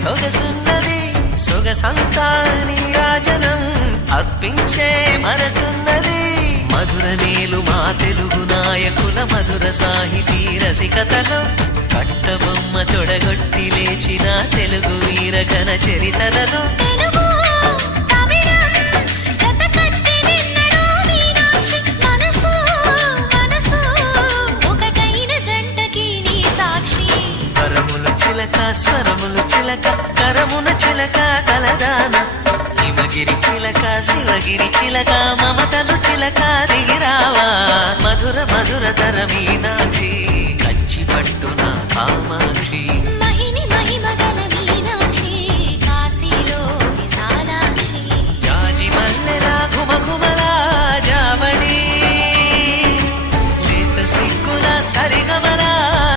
సొగసున్నది సొగసంతా నీరాజనం అర్పించే మనసున్నది మధుర నేలు మా తెలుగు నాయకుల మధుర సాహితీ రసికతలో కట్టబొమ్మ తొడగొట్టి లేచిన తెలుగు వీర ఘన చరితలలో స్వరములు చిలక కరమున చిలక కలదాన హిమగిరి చిలక శివగిరి చిలక మమతలు చిలక దిగిరావా మధుర మధుర తర మీనాక్షి